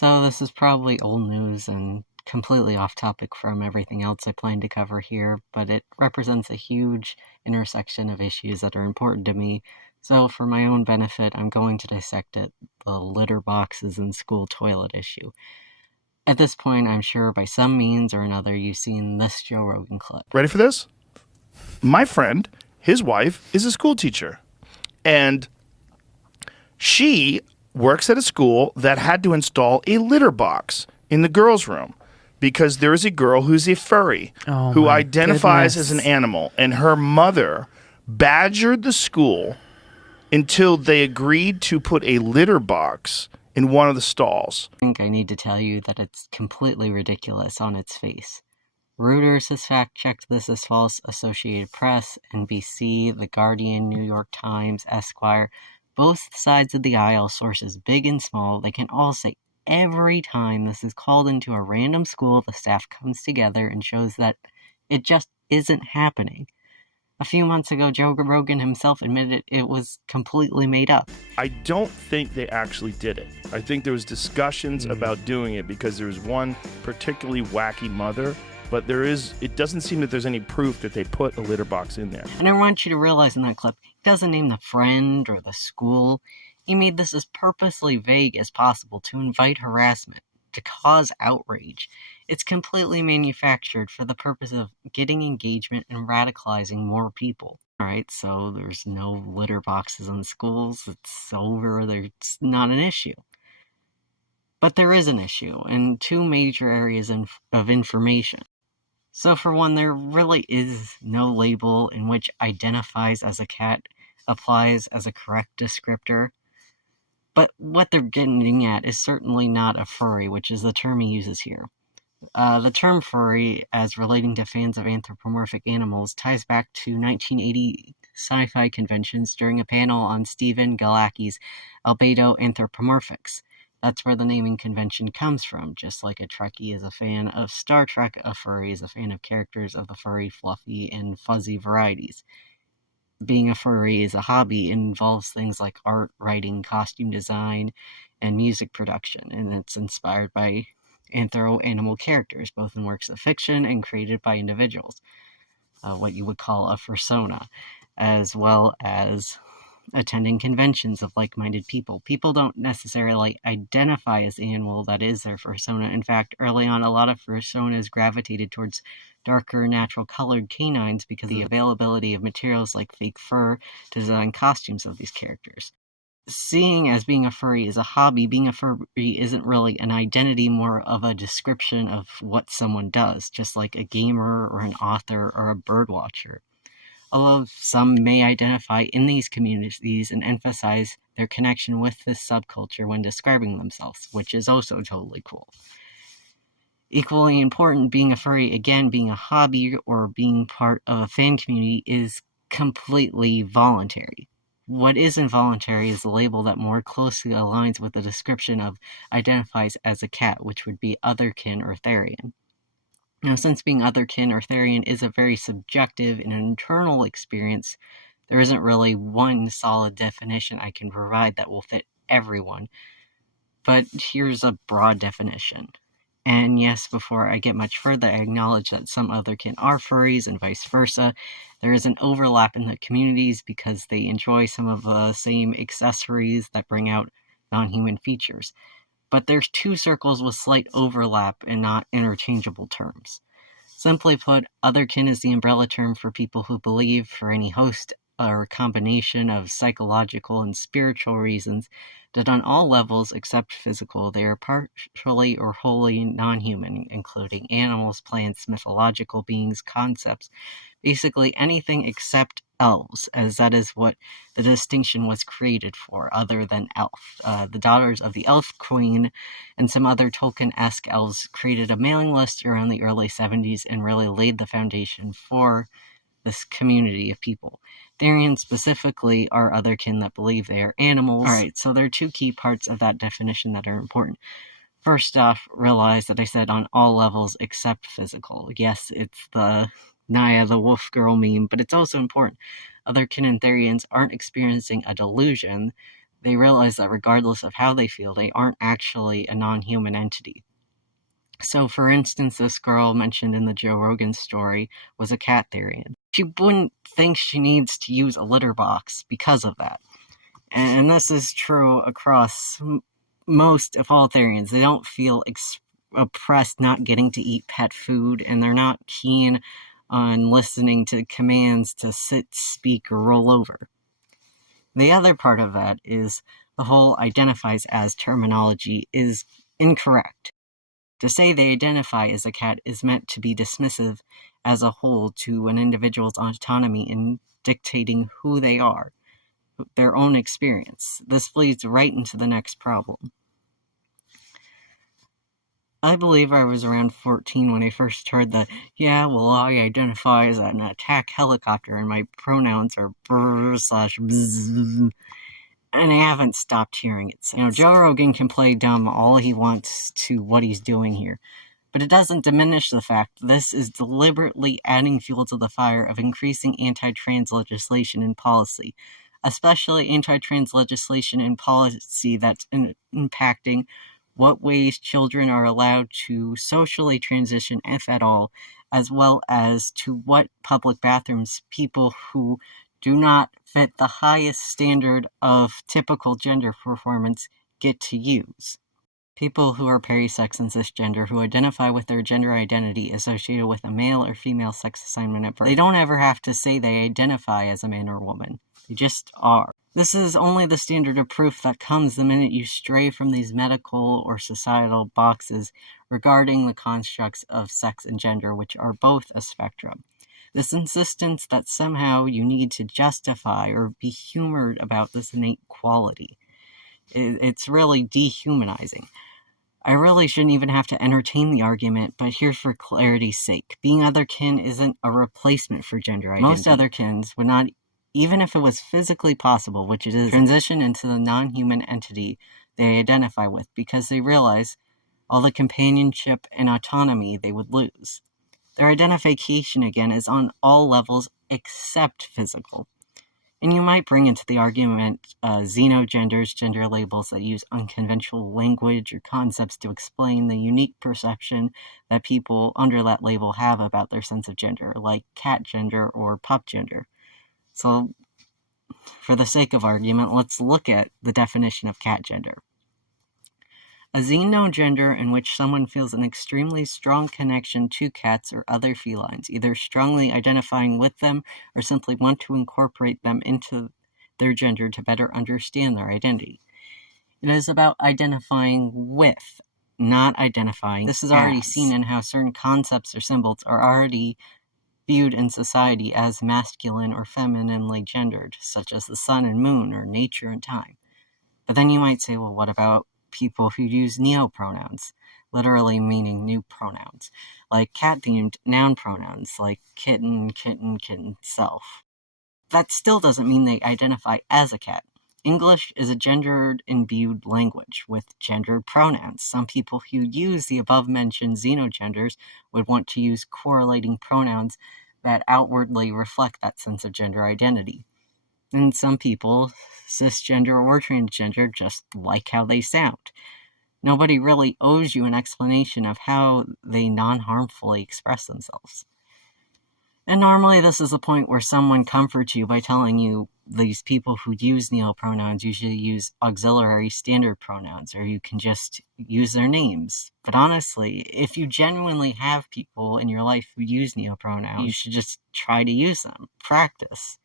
So this is probably old news and completely off topic from everything else I plan to cover here, but it represents a huge intersection of issues that are important to me. So for my own benefit, I'm going to dissect it, the litter boxes and school toilet issue. At this point, I'm sure by some means or another you've seen this Joe Rogan clip. Ready for this? My friend, his wife, is a school teacher. And she works at a school that had to install a litter box in the girls' room because there is a girl who's a furry who identifies as an animal. And her mother badgered the school until they agreed to put a litter box in one of the stalls. I think I need to tell you that it's completely ridiculous on its face. Reuters has fact-checked this as false, Associated Press, NBC, The Guardian, New York Times, Esquire, both sides of the aisle, sources big and small, they can all say every time this is called into a random school, the staff comes together and shows that it just isn't happening. A few months ago, Joe Rogan himself admitted it was completely made up. I don't think they actually did it. I think there was discussions about doing it because there was one particularly wacky mother, but it doesn't seem that there's any proof that they put a litter box in there. And I want you to realize in that clip, he doesn't name the friend or the school. He made this as purposely vague as possible to invite harassment, to cause outrage. It's completely manufactured for the purpose of getting engagement and radicalizing more people. Alright, so there's no litter boxes in schools, it's over, it's not an issue. But there is an issue in two major areas of information. So for one, there really is no label in which identifies as a cat applies as a correct descriptor. But what they're getting at is certainly not a furry, which is the term he uses here. The term furry, as relating to fans of anthropomorphic animals, ties back to 1980 sci-fi conventions during a panel on Stephen Galacki's Albedo Anthropomorphics. That's where the naming convention comes from. Just like a Trekkie is a fan of Star Trek, a furry is a fan of characters of the furry, fluffy, and fuzzy varieties. Being a furry is a hobby and involves things like art, writing, costume design, and music production, and it's inspired by anthro-animal characters, both in works of fiction and created by individuals, what you would call a fursona, as well as attending conventions of like-minded people. People don't necessarily identify as the animal that is their fursona. In fact, early on, a lot of fursonas gravitated towards darker, natural-colored canines because of the availability of materials like fake fur to design costumes of these characters. Seeing as being a furry is a hobby, being a furry isn't really an identity, more of a description of what someone does, just like a gamer or an author or a birdwatcher. Although some may identify in these communities and emphasize their connection with this subculture when describing themselves, which is also totally cool. Equally important, being a furry, again, being a hobby or being part of a fan community is completely voluntary. What is involuntary is the label that more closely aligns with the description of identifies as a cat, which would be otherkin or therian. Now, since being otherkin or therian is a very subjective and internal experience, there isn't really one solid definition I can provide that will fit everyone. But here's a broad definition. And yes, before I get much further, I acknowledge that some otherkin are furries and vice versa. There is an overlap in the communities because they enjoy some of the same accessories that bring out non-human features. But there's two circles with slight overlap and not interchangeable terms. Simply put, otherkin is the umbrella term for people who believe, for any host or combination of psychological and spiritual reasons, that on all levels except physical, they are partially or wholly non-human, including animals, plants, mythological beings, concepts, basically anything except elves, as that is what the distinction was created for, other than elf. The daughters of the Elf Queen and some other Tolkien-esque elves created a mailing list around the early 70s and really laid the foundation for this community of people. Therians specifically are otherkin that believe they are animals. Alright, so there are two key parts of that definition that are important. First off, realize that I said on all levels except physical. Yes, it's the Naya the wolf girl meme, but it's also important. Otherkin and Therians aren't experiencing a delusion. they realize that regardless of how they feel, they aren't actually a non-human entity. So, for instance, this girl mentioned in the Joe Rogan story was a cat therian. She wouldn't think she needs to use a litter box because of that. And this is true across most of all therians. They don't feel oppressed not getting to eat pet food, and they're not keen on listening to commands to sit, speak, or roll over. The other part of that is the whole identifies as terminology is incorrect. To say they identify as a cat is meant to be dismissive as a whole to an individual's autonomy in dictating who they are, their own experience. This bleeds right into the next problem. I believe I was around 14 when I first heard that, yeah, well, I identify as an attack helicopter and my pronouns are brr/bzz, and I haven't stopped hearing it since. Joe Rogan can play dumb all he wants to what he's doing here, but it doesn't diminish the fact this is deliberately adding fuel to the fire of increasing anti-trans legislation and policy, especially anti-trans legislation and policy that's impacting what ways children are allowed to socially transition, if at all, as well as to what public bathrooms people who do not fit the highest standard of typical gender performance get to use. People who are perisex and cisgender who identify with their gender identity associated with a male or female sex assignment at birth. They don't ever have to say they identify as a man or woman. They just are. This is only the standard of proof that comes the minute you stray from these medical or societal boxes regarding the constructs of sex and gender, which are both a spectrum. This insistence that somehow you need to justify or be humored about this innate quality. It's really dehumanizing. I really shouldn't even have to entertain the argument, but here for clarity's sake. Being otherkin isn't a replacement for gender identity. Most otherkins would not, even if it was physically possible, which it is, transition into the non-human entity they identify with because they realize all the companionship and autonomy they would lose. Their identification, again, is on all levels except physical. And you might bring into the argument xenogenders, gender labels that use unconventional language or concepts to explain the unique perception that people under that label have about their sense of gender, like cat gender or pup gender. So, for the sake of argument, let's look at the definition of cat gender. A xenogender in which someone feels an extremely strong connection to cats or other felines, either strongly identifying with them or simply want to incorporate them into their gender to better understand their identity. It is about identifying with, not identifying. This is already seen in how certain concepts or symbols are already viewed in society as masculine or femininely gendered, such as the sun and moon or nature and time. But then you might say, well, what about people who use neopronouns, literally meaning new pronouns, like cat-themed noun pronouns, like kitten, kitten, kitten, self. That still doesn't mean they identify as a cat. English is a gendered-imbued language with gendered pronouns. Some people who use the above-mentioned xenogenders would want to use correlating pronouns that outwardly reflect that sense of gender identity. And some people, cisgender or transgender, just like how they sound. Nobody really owes you an explanation of how they non-harmfully express themselves. And normally this is the point where someone comforts you by telling you these people who use neopronouns usually use auxiliary standard pronouns, or you can just use their names. But honestly, if you genuinely have people in your life who use neopronouns, you should just try to use them. Practice.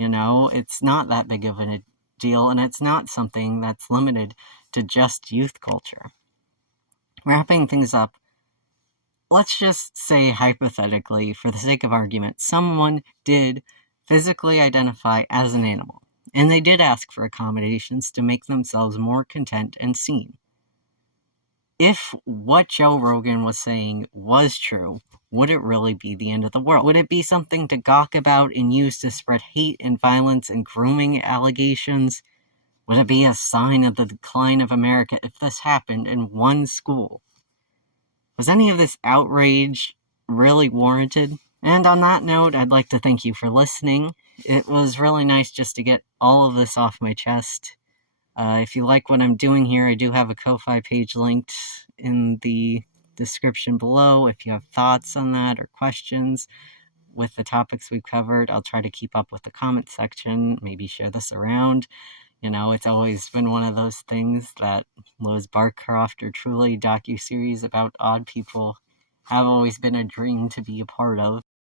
It's not that big of a deal, and it's not something that's limited to just youth culture. Wrapping things up, let's just say hypothetically, for the sake of argument, someone did physically identify as an animal, and they did ask for accommodations to make themselves more content and seen. If what Joe Rogan was saying was true, would it really be the end of the world? Would it be something to gawk about and use to spread hate and violence and grooming allegations? Would it be a sign of the decline of America if this happened in one school? Was any of this outrage really warranted? And on that note, I'd like to thank you for listening. It was really nice just to get all of this off my chest. If you like what I'm doing here, I do have a Ko-Fi page linked in the description below. If you have thoughts on that or questions with the topics we've covered, I'll try to keep up with the comment section, maybe share this around. You know, it's always been one of those things that Lois Barcroft or Truly docuseries about odd people have always been a dream to be a part of.